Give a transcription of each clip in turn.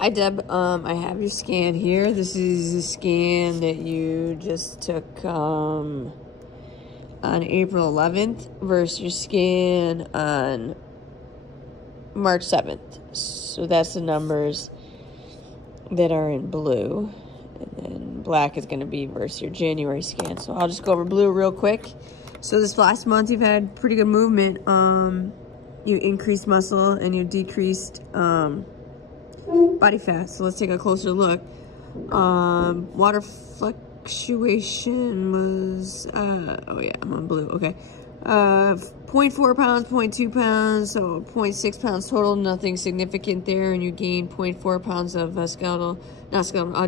Hi Deb, I have your scan here. This is the scan that you just took on April 11th versus your scan on March 7th. So that's the numbers that are in blue. And then black is going to be versus your January scan. So I'll just go over blue real quick. So this last month you've had pretty good movement. You increased muscle and you decreased body fat. So let's take a closer look. Water fluctuation was, oh yeah, I'm on blue, okay. 0.4 pounds, 0.2 pounds, so 0.6 pounds total, nothing significant there. And you gained 0.4 pounds of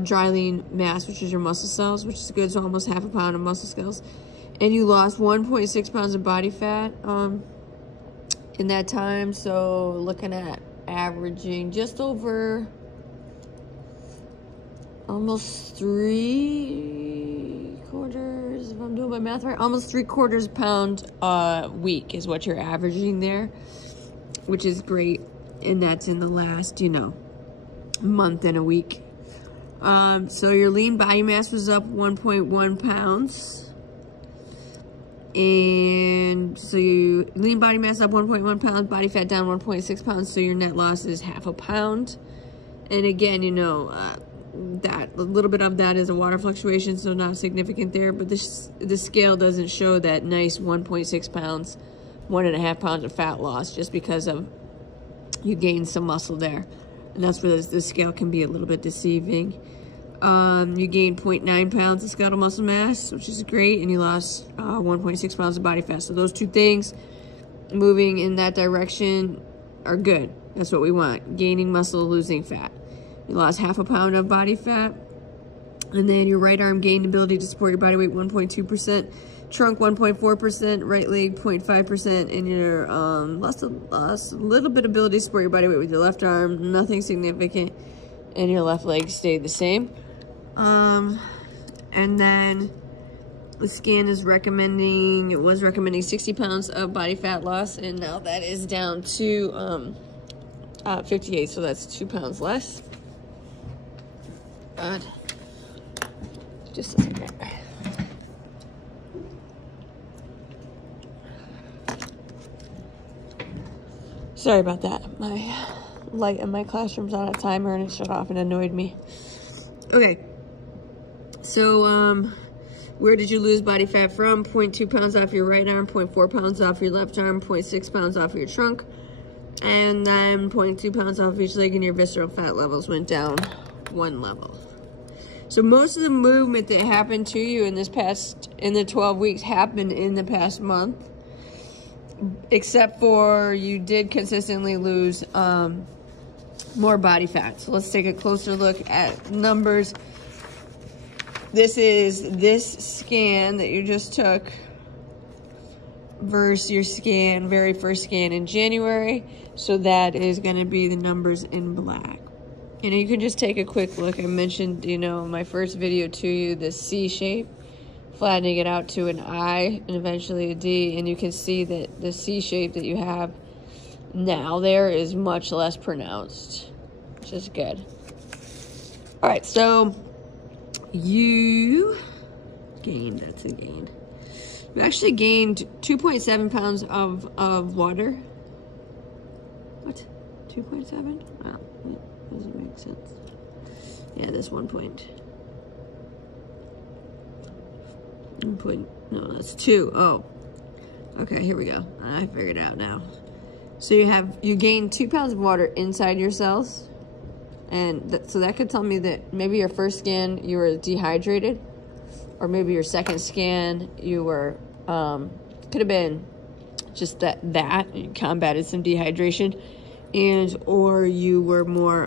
dry lean mass, which is your muscle cells, which is good, so almost half a pound of muscle cells. And you lost 1.6 pounds of body fat in that time. So looking at averaging just over almost 3/4, if I'm doing my math right, almost 3/4 pound a week is what you're averaging there, which is great. And that's in the last, month and a week. So your lean body mass was up 1.1 pounds. And so lean body mass up 1.1 pounds, body fat down 1.6 pounds, so your net loss is half a pound. And again, that a little bit of that is a water fluctuation, so not significant there, but the scale doesn't show that nice 1.6 pounds, 1.5 pounds of fat loss, just because of you gained some muscle there. And that's where the scale can be a little bit deceiving. You gained 0.9 pounds of skeletal muscle mass, which is great, and you lost 1.6 pounds of body fat. So those two things moving in that direction are good. That's what we want. Gaining muscle, losing fat. You lost half a pound of body fat. And then your right arm gained ability to support your body weight 1.2%, trunk 1.4%, right leg 0.5%, and your lost a little bit ability to support your body weight with your left arm, nothing significant, and your left leg stayed the same. And then the scan is recommending 60 pounds of body fat loss, and now that is down to 58, so that's 2 pounds less. God. Just a second. Sorry about that. My light in my classroom's on a timer and it shut off and annoyed me. Okay. So, where did you lose body fat from? 0.2 pounds off your right arm, 0.4 pounds off your left arm, 0.6 pounds off your trunk, and then 0.2 pounds off each leg, and your visceral fat levels went down 1 level. So most of the movement that happened to you in the 12 weeks happened in the past month, except for you did consistently lose more body fat. So let's take a closer look at numbers. This is this scan that you just took versus your very first scan in January. So that is going to be the numbers in black. And you can just take a quick look. I mentioned, in my first video to you, the C shape, flattening it out to an I and eventually a D. And you can see that the C shape that you have now there is much less pronounced, which is good. All right, so you gained, that's a gain. You actually gained 2.7 pounds of water. What? 2.7? Wow, that doesn't make sense. Yeah, that's 1 point. No, that's 2. Oh. Okay, here we go. I figured it out now. So you gained 2 pounds of water inside your cells. And so that could tell me that maybe your first scan you were dehydrated, or maybe your second scan you were could have been just that you combated some dehydration, or you were more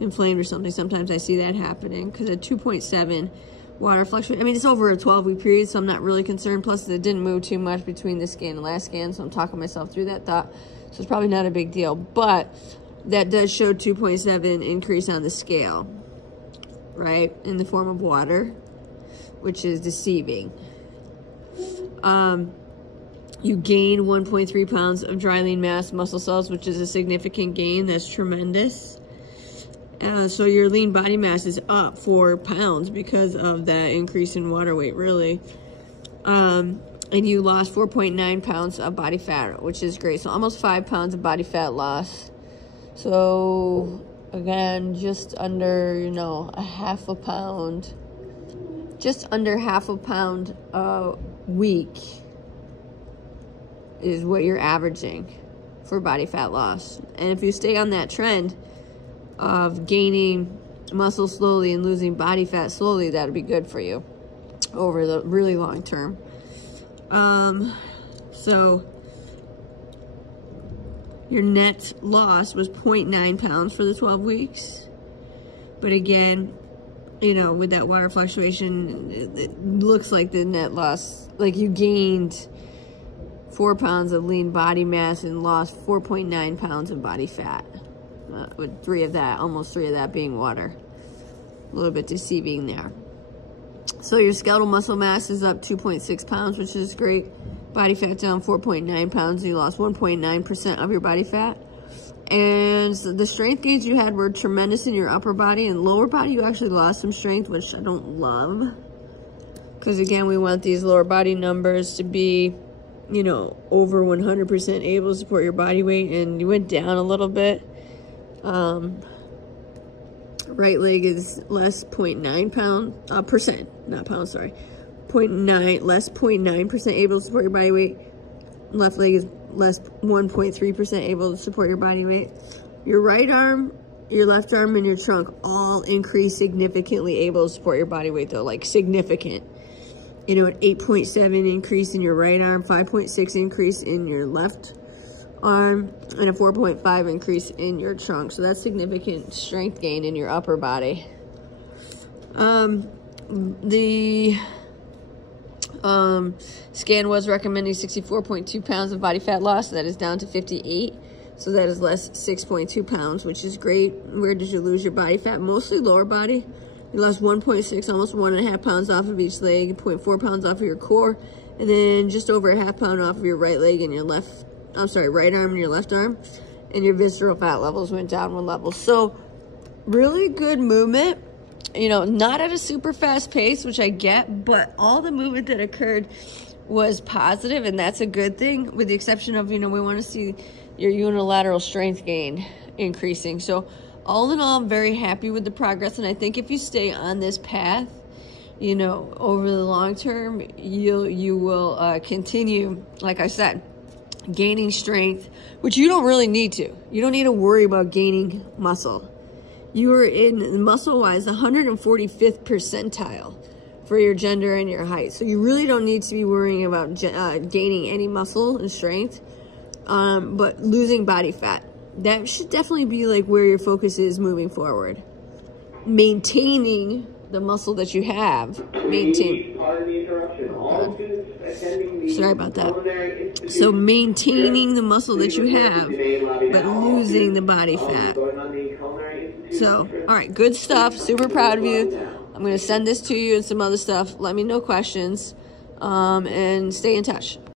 inflamed or something. Sometimes I see that happening because at 2.7 water fluctuation. I mean, it's over a 12-week period, so I'm not really concerned. Plus, it didn't move too much between this scan and the last scan, so I'm talking myself through that thought. So it's probably not a big deal, but that does show 2.7 increase on the scale, right? In the form of water, which is deceiving. You gain 1.3 pounds of dry lean mass muscle cells, which is a significant gain. That's tremendous. So your lean body mass is up 4 pounds because of that increase in water weight, really. And you lost 4.9 pounds of body fat, which is great. So almost 5 pounds of body fat loss. So again, just under, you know, a half a pound, just under half a pound a week is what you're averaging for body fat loss. And if you stay on that trend of gaining muscle slowly and losing body fat slowly, that'll be good for you over the really long term. So your net loss was 0.9 pounds for the 12 weeks. But again, you know, with that water fluctuation, it looks like the net loss, like you gained 4 pounds of lean body mass and lost 4.9 pounds of body fat. With almost 3 of that being water. A little bit deceiving there. So your skeletal muscle mass is up 2.6 pounds, which is great. Body fat down 4.9 pounds. You lost 1.9% of your body fat. And so the strength gains you had were tremendous in your upper body and lower body. You actually lost some strength, which I don't love. Because again, we want these lower body numbers to be, you know, over 100% able to support your body weight. And you went down a little bit. Right leg is less 0.9 percent, not pounds, sorry. 0.9% able to support your body weight. Left leg is less 1.3% able to support your body weight. Your right arm, your left arm, and your trunk all increase significantly able to support your body weight though, like significant. You know, an 8.7 increase in your right arm, 5.6 increase in your left arm, and a 4.5 increase in your trunk. So that's significant strength gain in your upper body. The scan was recommending 64.2 pounds of body fat loss. That is down to 58. So that is less 6.2 pounds, which is great. Where did you lose your body fat? Mostly lower body. You lost 1.6, almost 1.5 pounds off of each leg, 0.4 pounds off of your core, and then just over a half pound off of your right leg and your right arm and your left arm, and your visceral fat levels went down 1 level. So really good movement, you know, not at a super fast pace, which I get, but all the movement that occurred was positive, and that's a good thing, with the exception of, you know, we want to see your unilateral strength gain increasing. So all in all, I'm very happy with the progress, and I think if you stay on this path, you know, over the long term, you will continue, like I said, gaining strength, which you don't really need to. You don't need to worry about gaining muscle. You are in, muscle-wise, 145th percentile for your gender and your height. So you really don't need to be worrying about gaining any muscle and strength, but losing body fat. That should definitely be like where your focus is moving forward. Maintaining the muscle that you have. Sorry about that. So maintaining the muscle that you have, but losing the body fat. So, all right, good stuff. Super proud of you. I'm going to send this to you and some other stuff. Let me know questions, and stay in touch.